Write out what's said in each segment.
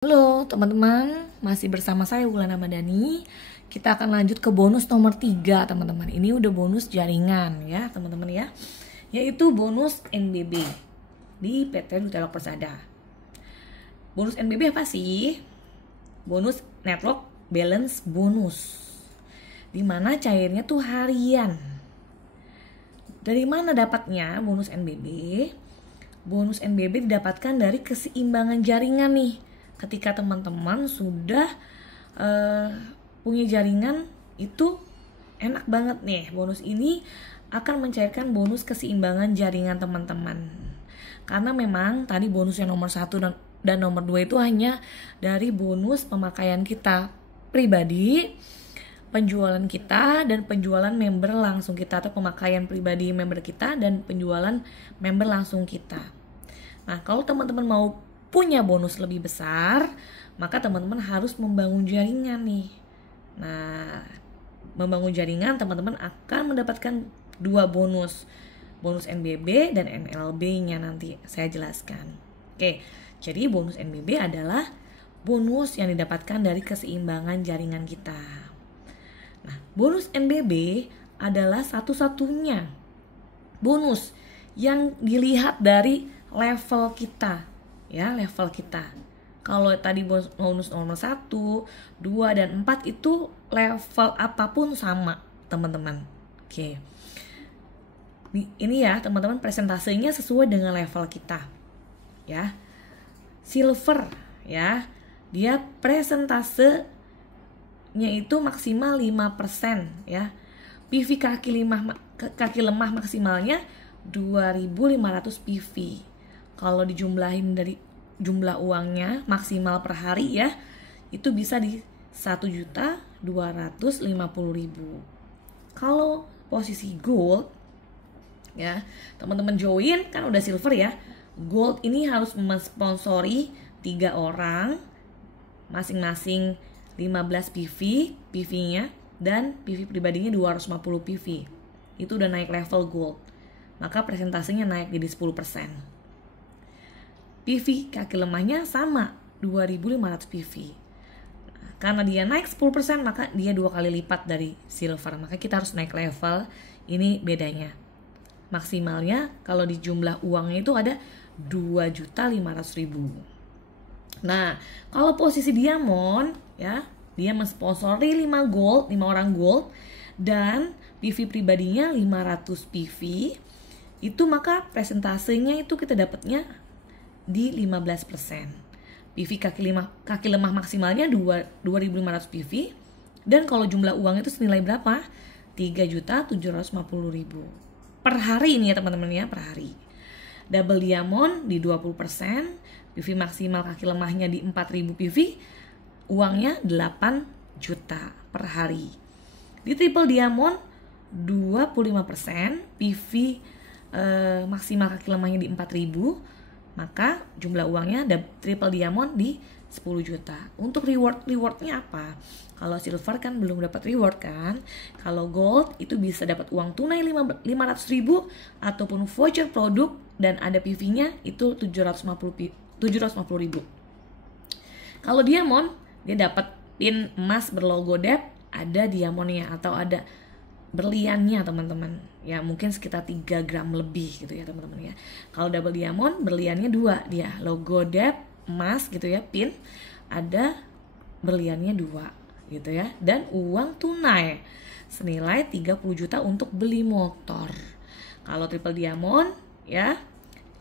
Halo teman-teman, masih bersama saya Wulan Madani. Kita akan lanjut ke bonus nomor 3 teman-teman. Ini udah bonus jaringan ya teman-teman ya. Yaitu bonus NBB di PT Nutelok Persada. Bonus NBB apa sih? Bonus Network Balance Bonus, dimana cairnya tuh harian. Dari mana dapatnya bonus NBB? Bonus NBB didapatkan dari keseimbangan jaringan nih. Ketika teman-teman sudah punya jaringan, itu enak banget nih. Bonus ini akan mencairkan bonus keseimbangan jaringan teman-teman. Karena memang tadi bonus yang nomor 1 dan nomor 2 itu hanya dari bonus pemakaian kita pribadi, penjualan kita, dan penjualan member langsung kita, atau pemakaian pribadi member kita dan penjualan member langsung kita. Nah, kalau teman-teman mau punya bonus lebih besar, maka teman-teman harus membangun jaringan nih. Nah, membangun jaringan teman-teman akan mendapatkan 2 bonus. Bonus NBB dan NLB-nya nanti saya jelaskan. Oke, jadi bonus NBB adalah bonus yang didapatkan dari keseimbangan jaringan kita. Nah, bonus NBB adalah satu-satunya bonus yang dilihat dari level kita. Ya, level kita. Kalau tadi bonus nomor 1, 2, dan 4 itu level apapun sama, teman-teman. Oke. Ini ya, teman-teman, presentasinya sesuai dengan level kita. Ya. Silver, ya. Dia presentasenya itu maksimal 5%, ya. PV kaki lemah maksimalnya 2500 PV. Kalau dijumlahin dari jumlah uangnya maksimal per hari ya, itu bisa di 1.250.000. Kalau posisi gold ya, teman-teman join kan udah silver ya. Gold ini harus mensponsori 3 orang, masing-masing 15 PV-nya, dan PV pribadinya 250 PV. Itu udah naik level gold. Maka presentasinya naik jadi 10%. PV kaki lemahnya sama 2500 PV. Nah, karena dia naik 10%, maka dia 2 kali lipat dari silver. Maka kita harus naik level. Ini bedanya. Maksimalnya kalau di jumlah uangnya itu ada 2.500.000. Nah, kalau posisi diamond ya, dia mensponsori 5 orang gold dan PV pribadinya 500 PV. Itu maka presentasenya itu kita dapatnya di 15%. PV kaki lemah maksimalnya 2.500 PV, dan kalau jumlah uang itu senilai berapa? 3.750.000 per hari ini ya teman-teman ya, per hari. Double diamond di 20%, PV maksimal kaki lemahnya di 4.000 PV, uangnya 8 juta per hari. Di triple diamond 25%, PV maksimal kaki lemahnya di 4.000, maka jumlah uangnya ada triple diamond di 10 juta. Untuk rewardnya apa? Kalau silver kan belum dapat reward kan. Kalau gold itu bisa dapat uang tunai 500.000 ataupun voucher produk, dan ada PV-nya itu 750.000. Kalau diamond dia dapat pin emas berlogo DEP, ada diamondnya atau ada berliannya teman-teman ya, mungkin sekitar 3 gram lebih gitu ya teman-teman ya. Kalau double diamond berliannya 2, dia logo DEP emas gitu ya, pin, ada berliannya 2 gitu ya, dan uang tunai senilai 30 juta untuk beli motor. Kalau triple diamond ya,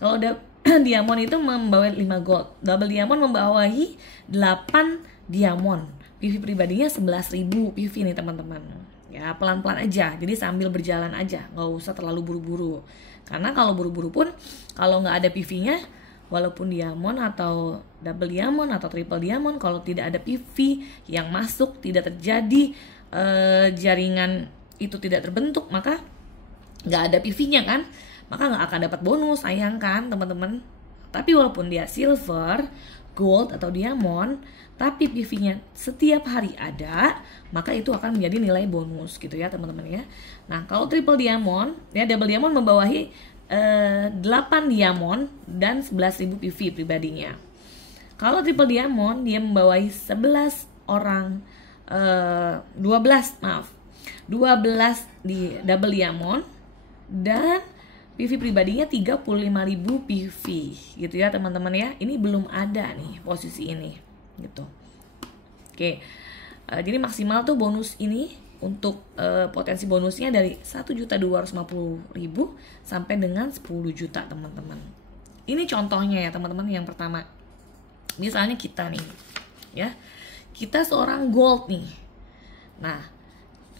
kalau diamond itu membawa 5 gold, double diamond membawahi 8 diamond, PV pribadinya 11.000 PV nih teman-teman. Ya, pelan-pelan aja, jadi sambil berjalan aja, nggak usah terlalu buru-buru. Karena kalau buru-buru pun, kalau nggak ada PV-nya, walaupun diamond atau double diamond atau triple diamond, kalau tidak ada PV yang masuk, tidak terjadi jaringan itu tidak terbentuk, maka nggak ada PV-nya kan, maka nggak akan dapat bonus, sayang kan teman-teman. Tapi walaupun dia silver, gold atau diamond, tapi PV-nya setiap hari ada, maka itu akan menjadi nilai bonus gitu ya teman-teman ya. Nah, kalau triple diamond ya, double diamond membawahi 8 diamond dan 11.000 PV pribadinya. Kalau triple diamond dia membawahi 11 orang 12 di double diamond, dan PV pribadinya 35.000 PV gitu ya teman-teman ya. Ini belum ada nih posisi ini gitu. Oke. Jadi maksimal tuh bonus ini untuk potensi bonusnya dari 1.250.000 sampai dengan 10 juta teman-teman. Ini contohnya ya teman-teman. Yang pertama, misalnya kita nih ya, kita seorang gold nih. Nah,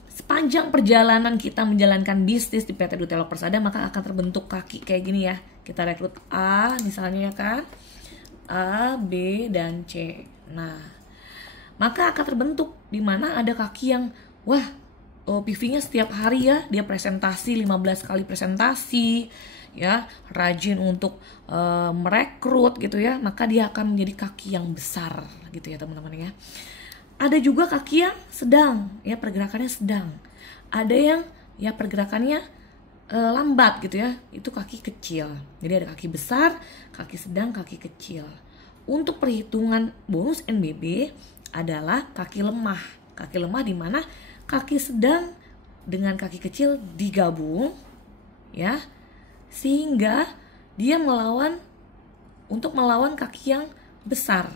sepanjang perjalanan kita menjalankan bisnis di PT Dutelok Persada, maka akan terbentuk kaki kayak gini ya. Kita rekrut A misalnya ya kan, A, B, dan C. Nah, maka akan terbentuk di mana ada kaki yang wah, PV-nya setiap hari ya, dia presentasi 15 kali presentasi ya, rajin untuk merekrut gitu ya, maka dia akan menjadi kaki yang besar gitu ya teman-teman ya. Ada juga kaki yang sedang ya, pergerakannya sedang. Ada yang ya pergerakannya lambat gitu ya, itu kaki kecil. Jadi ada kaki besar, kaki sedang, kaki kecil. Untuk perhitungan bonus NBB adalah kaki lemah. Kaki lemah di mana kaki sedang dengan kaki kecil digabung ya, sehingga dia melawan kaki yang besar.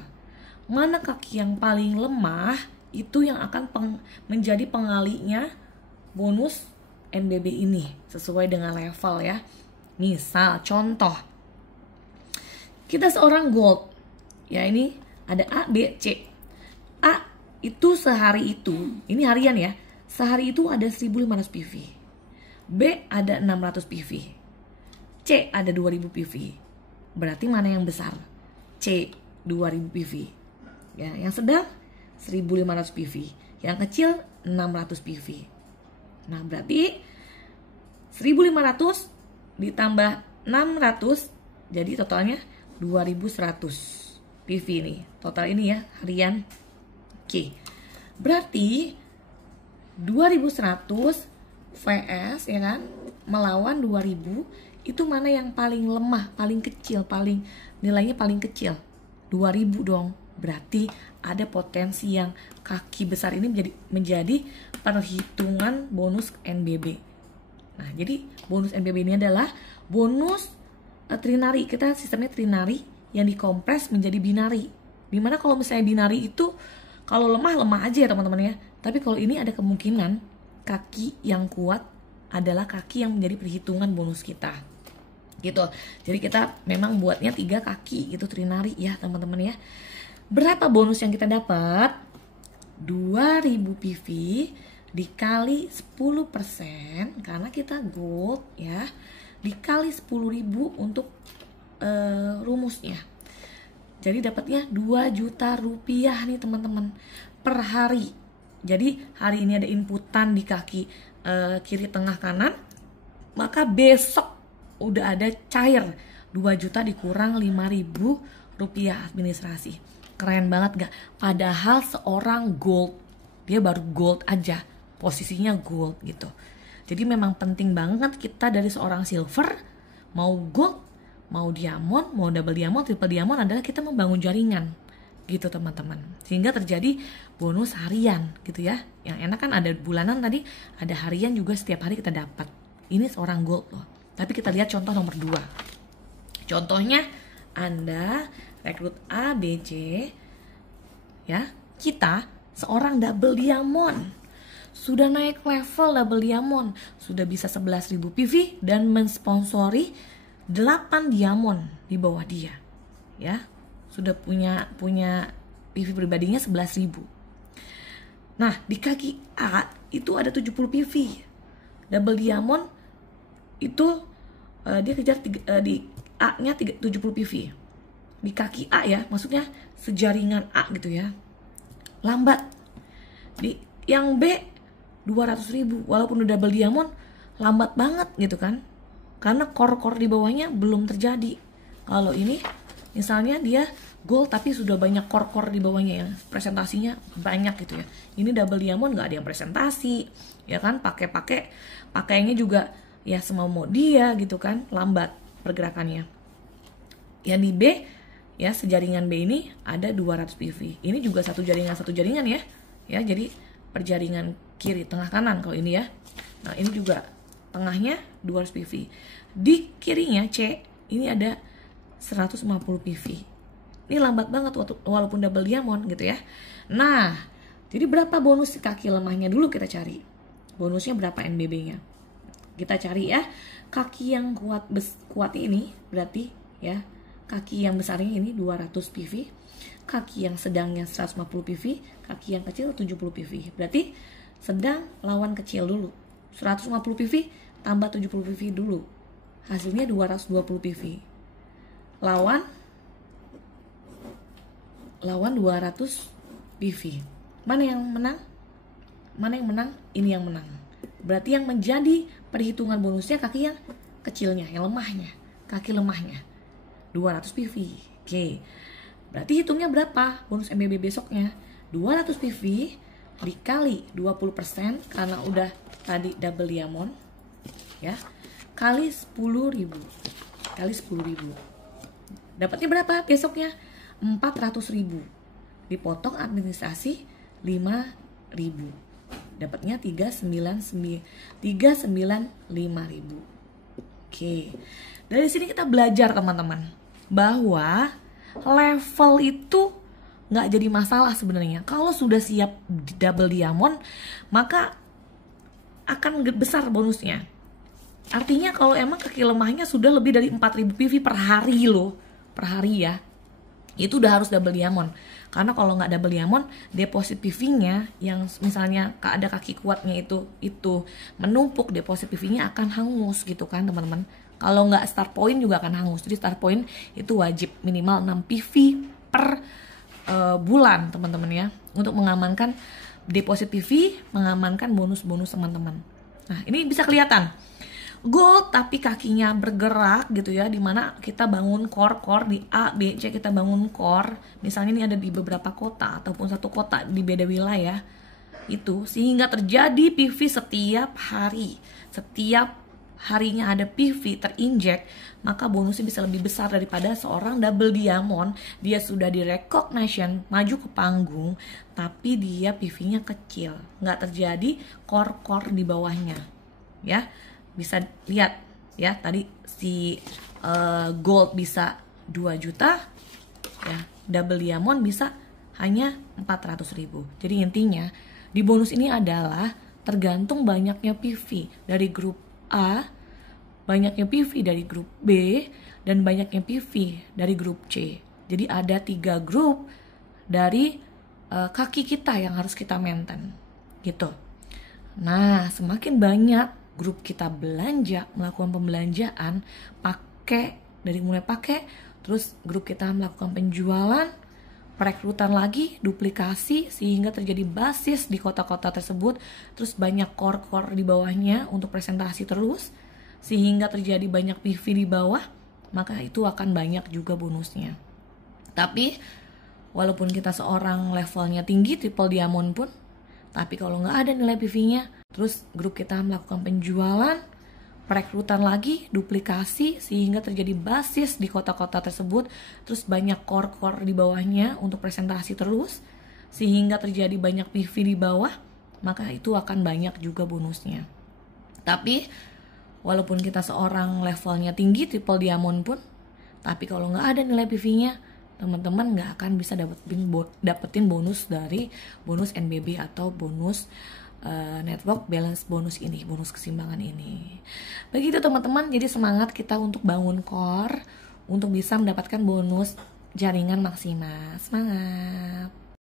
Mana kaki yang paling lemah itu yang akan menjadi pengalinya bonus NBB ini sesuai dengan level ya. Misal contoh, kita seorang gold ya, ini ada A, B, C. A itu sehari itu, ini harian ya, sehari itu ada 1.500 PV. B ada 600 PV. C ada 2.000 PV. Berarti mana yang besar? C, 2.000 PV. Ya, yang sedang 1.500 PV. Yang kecil 600 PV. Nah, berarti 1.500 ditambah 600 jadi totalnya 2.100 PV nih. Total ini ya, harian. Oke, berarti 2.100 VS ya kan, melawan 2.000, itu mana yang paling lemah, paling kecil, nilainya paling kecil? 2.000 dong. Berarti ada potensi yang kaki besar ini menjadi perhitungan bonus NBB. Nah, jadi bonus NBB ini adalah bonus trinari. Kita sistemnya trinari yang dikompres menjadi binari. Dimana kalau misalnya binari itu kalau lemah aja ya teman-teman ya. Tapi kalau ini ada kemungkinan kaki yang kuat adalah kaki yang menjadi perhitungan bonus kita. Gitu. Jadi kita memang buatnya 3 kaki gitu trinari ya teman-teman ya. Berapa bonus yang kita dapat? 2.000 PV dikali 10% karena kita gold ya. Dikali 10.000 untuk rumusnya. Jadi dapatnya 2 juta rupiah nih teman-teman per hari. Jadi hari ini ada inputan di kaki kiri, tengah, kanan. Maka besok udah ada cair 2 juta dikurang 5.000 rupiah administrasi. Keren banget gak? Padahal seorang gold, dia baru gold aja, posisinya gold gitu. Jadi memang penting banget kita dari seorang silver, mau gold, mau diamond, mau double diamond, triple diamond adalah kita membangun jaringan gitu teman-teman. Sehingga terjadi bonus harian gitu ya. Yang enak kan ada bulanan tadi, ada harian juga setiap hari kita dapat. Ini seorang gold loh. Tapi kita lihat contoh nomor 2. Contohnya Anda rekrut A, B, C ya. Kita seorang double diamond. Sudah naik level double diamond, sudah bisa 11.000 PV dan mensponsori 8 diamond di bawah dia. Ya. Sudah punya PV pribadinya 11.000. Nah, di kaki A itu ada 70 PV. Double diamond itu dia kejar di A-nya 70 PV. Di kaki A ya, maksudnya sejaringan A gitu ya. Lambat. Di yang B 200.000, walaupun udah double diamond lambat banget gitu kan. Karena core-core di bawahnya belum terjadi. Kalau ini misalnya dia gold tapi sudah banyak core-core di bawahnya ya, presentasinya banyak gitu ya. Ini double diamond nggak ada yang presentasi, ya kan? Pakainya juga ya semau dia gitu kan, lambat pergerakannya. Yang di B ya, sejaringan B ini ada 200 PV. Ini juga satu jaringan ya. Ya, jadi perjaringan kiri tengah kanan kalau ini ya. Nah, ini juga tengahnya 200 PV. Di kirinya C ini ada 150 PV. Ini lambat banget walaupun double diamond gitu ya. Nah, jadi berapa bonus kaki lemahnya dulu kita cari. Bonusnya berapa NBB-nya? Kita cari ya. Kaki yang kuat ini berarti ya, kaki yang besarnya ini 200 PV, kaki yang sedangnya 150 PV, kaki yang kecil 70 PV. Berarti sedang lawan kecil dulu. 150 PV tambah 70 PV dulu. Hasilnya 220 PV. Lawan 200 PV. Mana yang menang? Mana yang menang? Ini yang menang. Berarti yang menjadi perhitungan bonusnya kaki yang kecilnya, yang lemahnya, kaki lemahnya 200 PV. Oke. Berarti hitungnya berapa bonus MBB besoknya? 200 PV dikali 20% karena udah tadi double diamond ya. Kali 10.000. Kali 10.000. Dapatnya berapa besoknya? 400.000. Dipotong administrasi 5.000. Dapatnya 395.000. Oke. Dari sini kita belajar teman-teman bahwa level itu nggak jadi masalah sebenarnya. Kalau sudah siap double diamond, maka akan besar bonusnya. Artinya kalau emang kaki lemahnya sudah lebih dari 4.000 PV per hari loh, per hari ya, itu udah harus double diamond. Karena kalau nggak double diamond, deposit PV-nya yang misalnya ada kaki kuatnya itu menumpuk, deposit PV-nya akan hangus gitu kan teman-teman. Kalau nggak start point juga akan hangus. Jadi start point itu wajib minimal 6 PV per bulan teman-teman ya, untuk mengamankan deposit PV, mengamankan bonus-bonus teman-teman. Nah, ini bisa kelihatan gold tapi kakinya bergerak gitu ya, dimana kita bangun core di A, B, C, kita bangun core. Misalnya ini ada di beberapa kota ataupun satu kota di beda wilayah itu, sehingga terjadi PV setiap hari. Setiap harinya ada PV terinjek, maka bonusnya bisa lebih besar daripada seorang double diamond. Dia sudah di recognition, maju ke panggung, tapi dia PV-nya kecil, nggak terjadi core di bawahnya ya. Bisa lihat ya, tadi si gold bisa 2 juta ya, double diamond bisa hanya 400.000. Jadi intinya di bonus ini adalah tergantung banyaknya PV dari grup A, banyaknya PV dari grup B, dan banyaknya PV dari grup C. Jadi ada 3 grup dari kaki kita yang harus kita maintain gitu. Nah, semakin banyak grup kita belanja, melakukan pembelanjaan, mulai pakai, terus grup kita melakukan penjualan, perekrutan lagi, duplikasi, sehingga terjadi basis di kota-kota tersebut, terus banyak core di bawahnya untuk presentasi terus, sehingga terjadi banyak PV di bawah, maka itu akan banyak juga bonusnya. Tapi walaupun kita seorang levelnya tinggi, triple diamond pun, tapi kalau nggak ada nilai PV-nya, terus grup kita melakukan penjualan, perekrutan lagi, duplikasi, sehingga terjadi basis di kota-kota tersebut, terus banyak core di bawahnya untuk presentasi terus, sehingga terjadi banyak PV di bawah, maka itu akan banyak juga bonusnya. Tapi walaupun kita seorang levelnya tinggi, triple diamond pun, tapi kalau nggak ada nilai PV-nya, teman-teman nggak akan bisa dapetin bonus dari bonus NBB atau bonus network balance bonus ini, bonus keseimbangan ini. Begitu teman-teman, jadi semangat kita untuk bangun core untuk bisa mendapatkan bonus jaringan maksimal. Semangat!